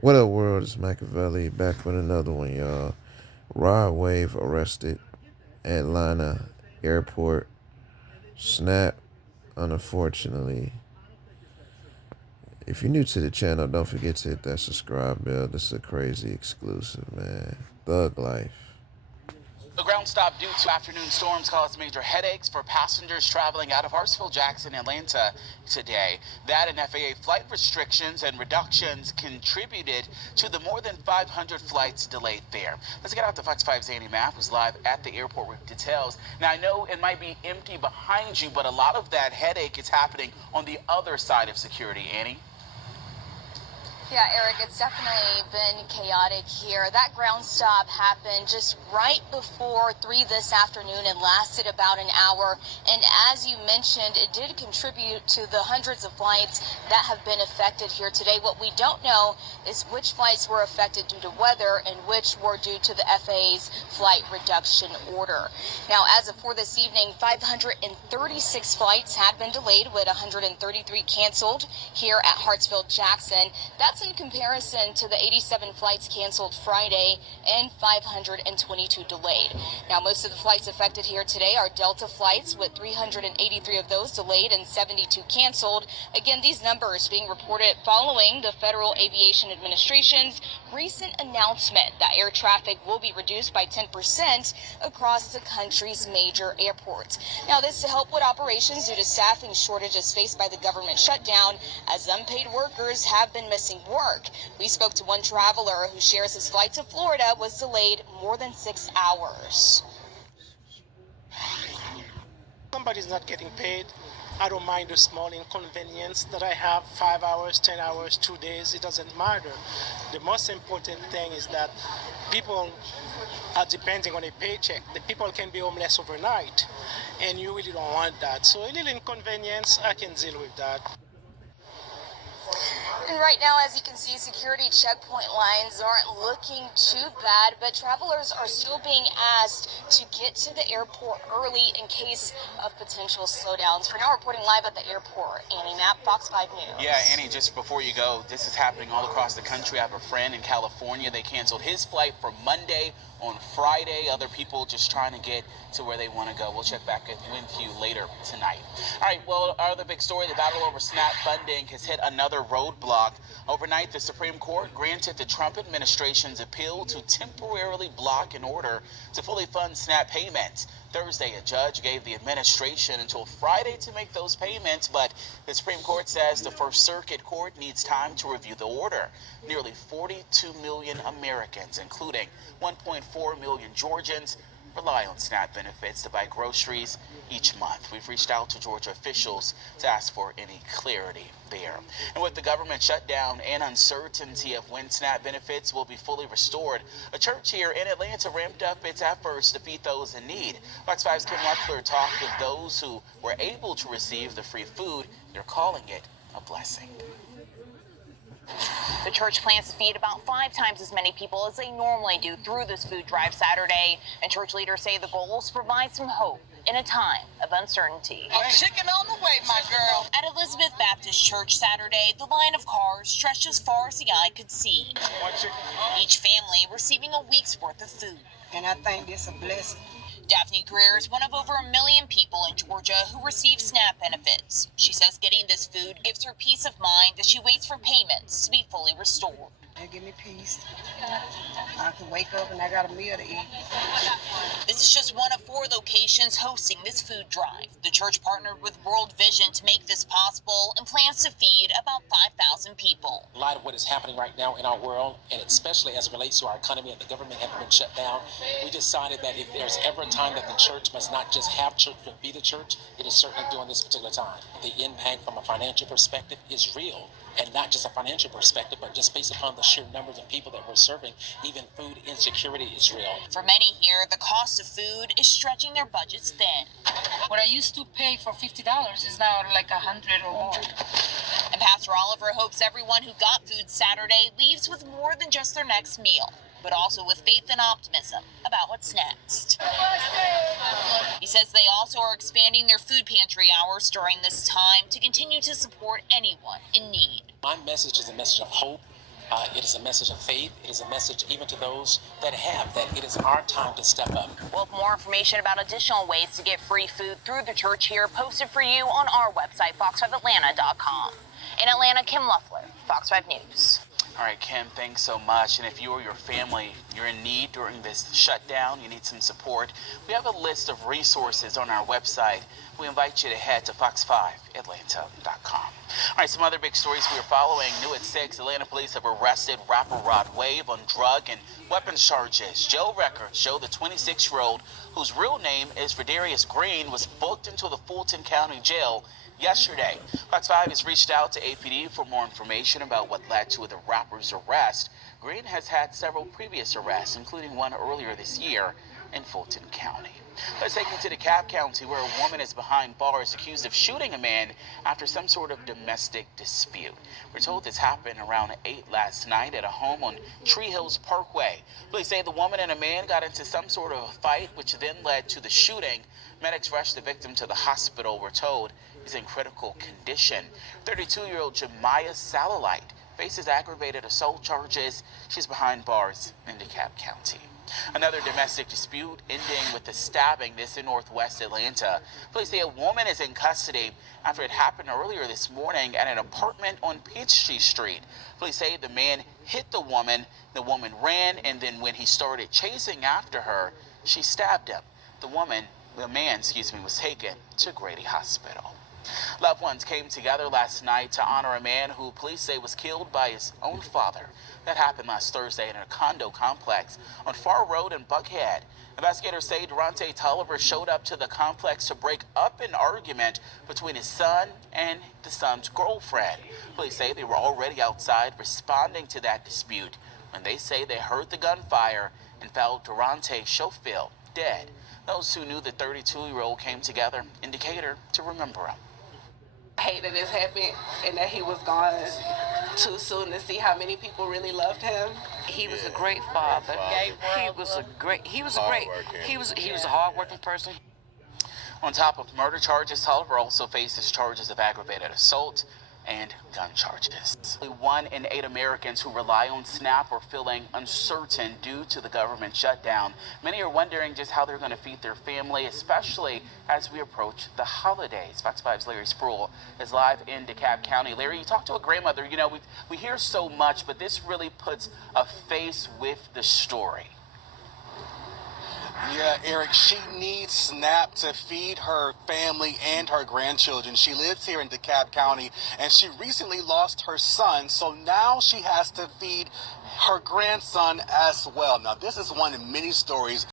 What up, world? It's Machiavelli back with another one, y'all. Rod Wave arrested Atlanta Airport. Snap, unfortunately. If you're new to the channel, don't forget to hit that subscribe bell. This is a crazy exclusive, man. Thug life. The ground stop due to afternoon storms caused major headaches for passengers traveling out of Hartsfield, Jackson, Atlanta today. That and FAA flight restrictions and reductions contributed to the more than 500 flights delayed there. Let's get out to Fox 5's Annie Mapp, who's live at the airport with details. Now, I know it might be empty behind you, but a lot of that headache is happening on the other side of security, Annie. Yeah, Eric, it's definitely been chaotic here. That ground stop happened just right before 3 this afternoon and lasted about an hour. And as you mentioned, it did contribute to the hundreds of flights that have been affected here today. What we don't know is which flights were affected due to weather and which were due to the FAA's flight reduction order. Now, as of for this evening, 536 flights had been delayed, with 133 canceled here at Hartsfield Jackson. That's in comparison to the 87 flights canceled Friday and 522 delayed. Now, most of the flights affected here today are Delta flights, with 383 of those delayed and 72 canceled. Again, these numbers being reported following the Federal Aviation Administration's recent announcement that air traffic will be reduced by 10% across the country's major airports. Now, this to help with operations due to staffing shortages faced by the government shutdown, as unpaid workers have been missing work. We spoke to one traveler who shares his flight to Florida was delayed more than 6 hours. Somebody's not getting paid. I don't mind the small inconvenience that I have, 5 hours, 10 hours, 2 days, it doesn't matter. The most important thing is that people are depending on a paycheck. The people can be homeless overnight, and you really don't want that. So a little inconvenience, I can deal with that. And right now, as you can see, security checkpoint lines aren't looking too bad, but travelers are still being asked to get to the airport early in case of potential slowdowns. For now, reporting live at the airport, Annie Mapp, Fox 5 News. Yeah, Annie, just before you go, this is happening all across the country. I have a friend in California. They canceled his flight for Monday on Friday. Other people just trying to get to where they want to go. We'll check back with you later tonight. All right, well, our other big story, the battle over SNAP funding has hit another roadblock. Overnight, the Supreme Court granted the Trump administration's appeal to temporarily block an order to fully fund SNAP payments. Thursday, a judge gave the administration until Friday to make those payments, but the Supreme Court says the First Circuit Court needs time to review the order. Nearly 42 million Americans, including 1.4 million Georgians, rely on SNAP benefits to buy groceries each month. We've reached out to Georgia officials to ask for any clarity there. And with the government shutdown and uncertainty of when SNAP benefits will be fully restored, a church here in Atlanta ramped up its efforts to feed those in need. Fox 5's Kim Luckler talked with those who were able to receive the free food. They're calling it a blessing. The church plans to feed about 5 times as many people as they normally do through this food drive Saturday. And church leaders say the goal is to provide some hope in a time of uncertainty. Chicken on the way, my girl. At Elizabeth Baptist Church Saturday, the line of cars stretched as far as the eye could see. Each family receiving a week's worth of food. And I think this a blessing. Daphne Greer is one of over 1 million people in Georgia who receive SNAP benefits. She says getting this food gives her peace of mind as she waits for payments to be fully restored. They give me peace. I can wake up and I got a meal to eat. This is just one of 4 locations hosting this food drive. The church partnered with World Vision to make this possible and plans to feed about 5,000 people. In light of what is happening right now in our world, and especially as it relates to our economy and the government having been shut down, we decided that if there's ever a time that the church must not just have church but be the church, it is certainly during this particular time. The impact from a financial perspective is real, and not just a financial perspective, but just based upon the sheer numbers of people that we're serving, even food insecurity is real. For many here, the cost of food is stretching their budgets thin. What I used to pay for $50 is now like 100 or more. And Pastor Oliver hopes everyone who got food Saturday leaves with more than just their next meal, but also with faith and optimism about what's next. He says they also are expanding their food pantry hours during this time to continue to support anyone in need. My message is a message of hope It is a message of faith. It is a message even to those that have, that it is our time to step up. We'll have more information about additional ways to get free food through the church here posted for you on our website, fox5atlanta.com. In Atlanta, Kim Luffler, Fox 5 News. All right, Kim, thanks so much. And if you or your family, you're in need during this shutdown, you need some support, we have a list of resources on our website. We invite you to head to fox5atlanta.com. All right, some other big stories we are following. New at 6, Atlanta police have arrested rapper Rod Wave on drug and weapons charges. Jail records show the 26-year-old, whose real name is Rodarius Green, was booked into the Fulton County Jail yesterday. Fox 5 has reached out to APD for more information about what led to the rapper's arrest. Green has had several previous arrests, including one earlier this year in Fulton County. Let's take you to DeKalb County, where a woman is behind bars accused of shooting a man after some sort of domestic dispute. We're told this happened around 8 last night at a home on Tree Hills Parkway. Police say the woman and a man got into some sort of a fight, which then led to the shooting. Medics rushed the victim to the hospital. We're told he's in critical condition. 32-year-old Jemiah Salalite faces aggravated assault charges. She's behind bars in DeKalb County. Another domestic dispute ending with a stabbing, this in northwest Atlanta. Police say a woman is in custody after it happened earlier this morning at an apartment on Peachtree Street. Police say the man hit the woman ran, and then when he started chasing after her, she stabbed him. The man was taken to Grady Hospital. Loved ones came together last night to honor a man who police say was killed by his own father. That happened last Thursday in a condo complex on Far Road in Buckhead. Investigators say Durante Tolliver showed up to the complex to break up an argument between his son and the son's girlfriend. Police say they were already outside responding to that dispute when they say they heard the gunfire and found Durante Schofield dead. Those who knew the 32-year-old came together in Decatur to remember him. I hate that this happened and that he was gone too soon to see how many people really loved him. He was a great father. He was a hard-working person. On top of murder charges, Tolliver also faces charges of aggravated assault and gun charges. 1 in 8 Americans who rely on SNAP are feeling uncertain due to the government shutdown. Many are wondering just how they're going to feed their family, especially as we approach the holidays. Fox 5's Larry Spruill is live in DeKalb County. Larry, you talked to a grandmother. You know, we hear so much, but this really puts a face with the story. Yeah, Eric, she needs SNAP to feed her family and her grandchildren. She lives here in DeKalb County, and she recently lost her son, so now she has to feed her grandson as well. Now, this is one of many stories